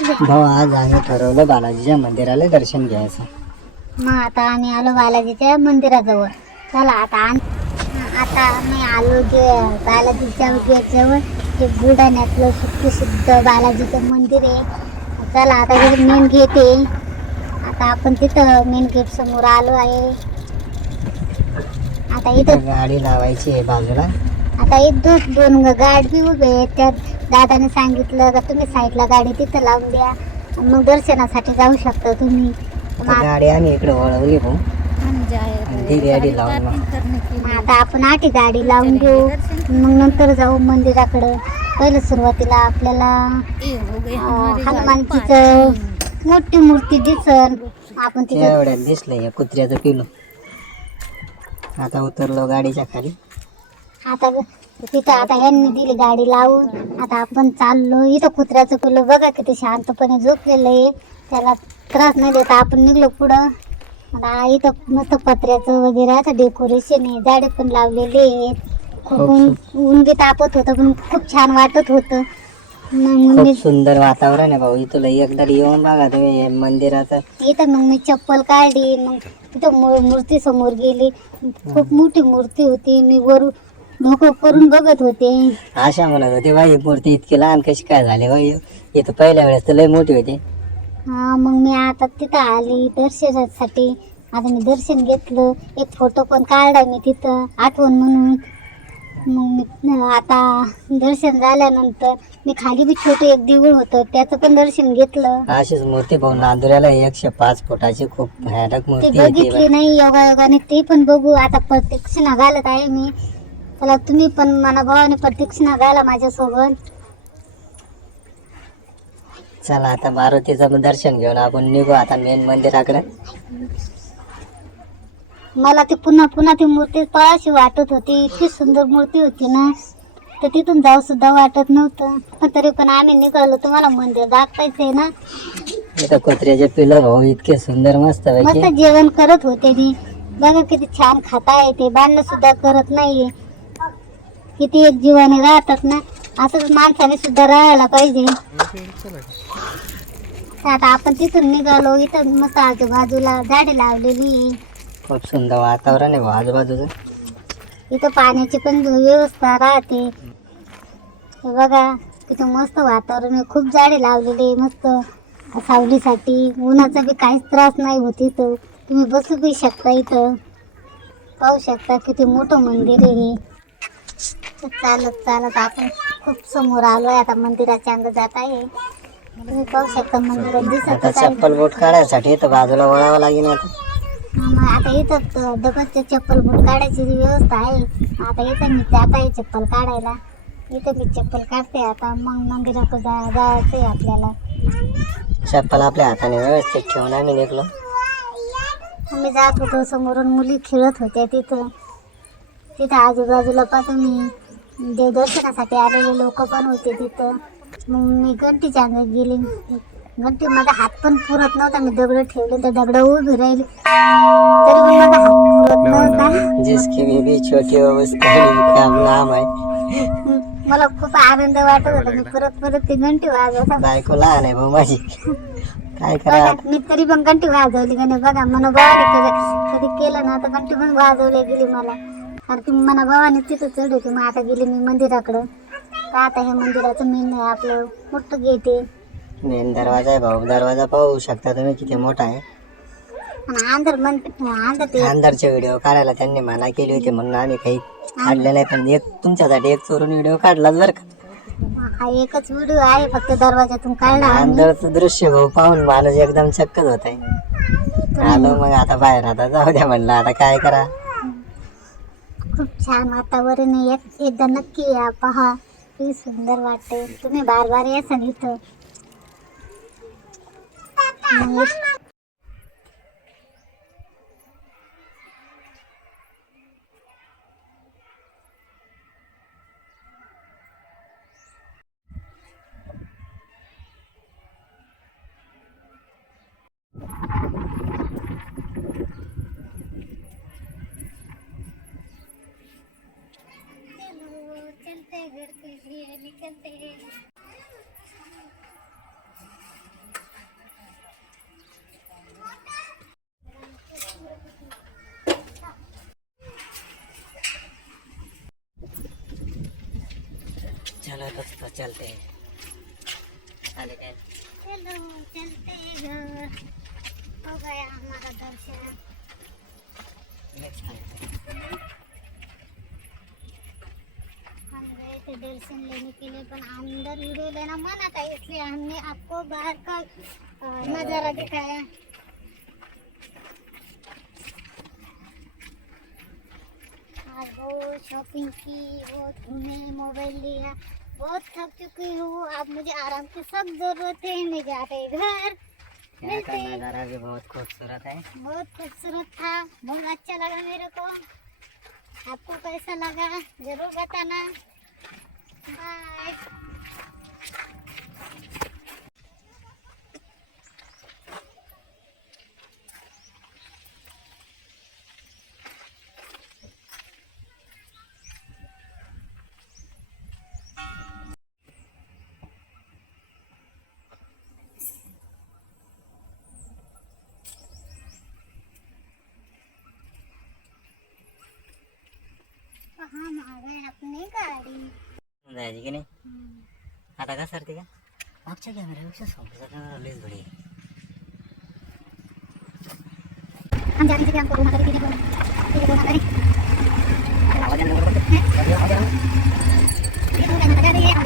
भाऊ आज आम्ही ठरवलं बालाजीच्या मंदिराला दर्शन घ्यायचं. मग आता आम्ही आलो बालाजीच्या मंदिराजवळ. चला आता आम्ही आलो बालाजीच्या गेटजवळ. ते बुलढाण्यातलं सुप्रसिद्ध बालाजीचं मंदिर आहे. चला आता हे मेन गेट आहे. आता आपण तिथं मेन गेट समोर आलो आहे. आता इथं गाडी लावायची आहे बाजूला. आता इथं दोन गाडी उभे आहेत. त्या दादाने सांगितलं का तुम्ही साईडला गाडी तिथं लावून द्या, मग दर्शनासाठी जाऊ शकता तुम्ही. गाडी आम्ही इकडे वळवली भाऊ, गाडी लावून आता आपण आठी गाडी लावून घेऊ, मग नंतर जाऊ मंदिराकडं. पहिलं सुरुवातीला आपल्याला हनुमानजीचं मोठी मूर्ती दिसल. आपण तिथे एवढ्यात दिसलंय कुत्र्याचं पिलो. आता उतरलो गाडीच्या खाली. आता तिथं आता यांनी दिली गाडी लावून. आता आपण चाललो. इथं कुत्र्याचं पिल्लू बघा किती शांतपणे झोपलेलं आहे, त्याला त्रास नाही देता. आपण निघलो पुढं. आता इथं मस्त पत्र्याचं वगैरे आता डेकोरेशन आहे, झाडे पण लावलेले आहेत. खूप ऊन बी तापत होतं पण खूप छान वाटत होतं. खूप सुंदर वातावरण आहे भाऊ. इथं एकदा येऊन बघा तुम्ही मंदिराचं. इथं मग मी चप्पल काढली, मग तिथं मूर्ती समोर गेली. खूप मोठी मूर्ती होती. मी वरून डोकं करून बघत होते. आशा म्हणत होती बाई मूर्ती इतकी लहान कशी काय झाली बाई. इथं पहिल्या वेळेस तर लय मोठी होती. हा मग मी आता तिथं आली दर्शनासाठी. आता मी दर्शन घेतलं. एक फोटो पण काढला मी तिथं आठवण म्हणून. मग मी आता दर्शन झाल्यानंतर मी खाली बी छोटं एक देऊळ होतं, त्याचं पण दर्शन घेतलं. अशीच मूर्ती भाऊ नांदुऱ्याला 105 फुटाची खूप भयानक ते मूर्ती बघितली नाही योगायोगाने, ते पण बघू. आता प्रदक्षिणा घालत आहे मी. चला तुम्ही पण मना भावाने प्रदक्षिणा घाला माझ्यासोबत. चला आता मारुतीचं दर्शन घेऊन आपण निघू आता मेन मंदिराकडे. मला ती पुन्हा ती मूर्ती पाहायची वाटत होती. इतकी सुंदर मूर्ती होती ना, तर तिथून जाऊ सुद्धा वाटत नव्हतं. पण तरी पण आम्ही निघालो. तुम्हाला मंदिर दाखवायचंय ना. इथं कुत्र्याचे पिलं भाऊ इतके सुंदर मस्त जेवण करत होते मी. बघा किती छान खाता येते, भांडण सुद्धा करत नाहीये. किती एक जीवाने राहतात ना, असंच माणसाने सुद्धा राहायला पाहिजे. आता आपण तिथून निघालो. इथं मस्त आजूबाजूला झाडे लावलेली. खूप सुंदर वातावरण आहे आजूबाजूचं. इथं पाण्याची पण व्यवस्था राहते. हे बघा तिथं मस्त वातावरण आहे. खूप झाडे लावलेली मस्त सावलीसाठी. उन्हाचा बी काहीच त्रास नाही होत. इथं तुम्ही बसू बी शकता. इथं पाहू शकता किती मोठं मंदिर आहे. चालत आपण खूप समोर आलोय. आता मंदिराच्या अंदर जात आहे. तुम्ही पाहू शकता मंदिरात दिसत चप्पल बोट काढायसाठी इथं बाजूला वळावं लागेल. आता इथं दगडचे चप्पल बोट काढायची व्यवस्था आहे. आता इथं मी जात आहे चप्पल काढायला. इथं मी चप्पल काढते. आता मग मंदिरात जायचंय आपल्याला. चप्पल आपल्या हाताने व्यवस्थित ठेवून आम्ही निघलो. आम्ही जात होतो. समोरून मुली खेळत होत्या. तिथं आजूबाजूला पाहतो मी देवदर्शनासाठी आलेले लोक पण होते तिथं. मग मी घंटीच्या अंगात गेली. घंटी माझा हात पण पुरत नव्हता. मी दगड ठेवले तर दगड उभी राहिली, तरी पण माझा हात पुरत नव्हता. जिसकी बेबी छोटी हो उसका काम नाम आहे. मला खूप आनंद वाटत होता. मी परत ती घंटी वाजवत. बायको लहान आहे भाऊ माझी, काय करा. मी तरी पण घंटी वाजवली का नाही बघा. मनोभावाने कधी केलं ना तर घंटी पण वाजवली गेली मला. कारण ती मनोभावाने तिथं चढ होती. मग आता गेली मी मंदिराकडं. तर आता हे मंदिराचं मेन आहे आपलं मोठं गेट आहे. मेन दरवाजा आहे भाऊ. दरवाजा पाहू शकता तुम्ही किती मोठा आहे. अंदरचे व्हिडिओ काढायला त्यांनी मना केली होती म्हणून आम्ही काही काढले नाही. पण एक तुमच्यासाठी एक चोरून व्हिडिओ काढलाच बरं का. हा एकच व्हिडिओ आहे फक्त दरवाजातून काढला. अंदरचं दृश्य भाऊ पाहून माणूस एकदम चक्कच होत आहे. आलो मग आता बाहेर. आता जाऊ द्या म्हणलं आता काय करा. खूप छान वातावरण आहे. एकदा नक्की या पहा. किती सुंदर वाटते. तुम्ही बार या सांगितलं. चलते घर के लिए निकलते चलो तो चलते हैं। चले गए। चलो चलते घर, हो गया हमारा दर्शन। नेक्स्ट टाइम हम गए थे दर्शन लेने के लिए, पर अंदर वीडियो लेना मना था, इसलिए हमने आपको बाहर का नज़ारा दिखाया। आज बहुत शॉपिंग की, बहुत घूमे, मोबाइल लिया, बहुत थक चुकी हूँ। अब मुझे आराम की सब जरूरत है, मैं जाते घर। यहाँ का नज़ारा भी बहुत खूबसूरत है। बहुत खूबसूरत था, बहुत अच्छा लगा मेरे को। आपको कैसा लगा जरूर बताना। बाय। हम आ गए अपनी गाड़ी। जायची की नाही आता का सरते का मागच्या कॅमेऱ्यापेक्षा समोरचा कॅमेरा लयच बढिया आहे. हम जाने से हमको रूम आता है, रूम आता है। आवाज येणार बरोबर. ये तो रहना बजा रही है।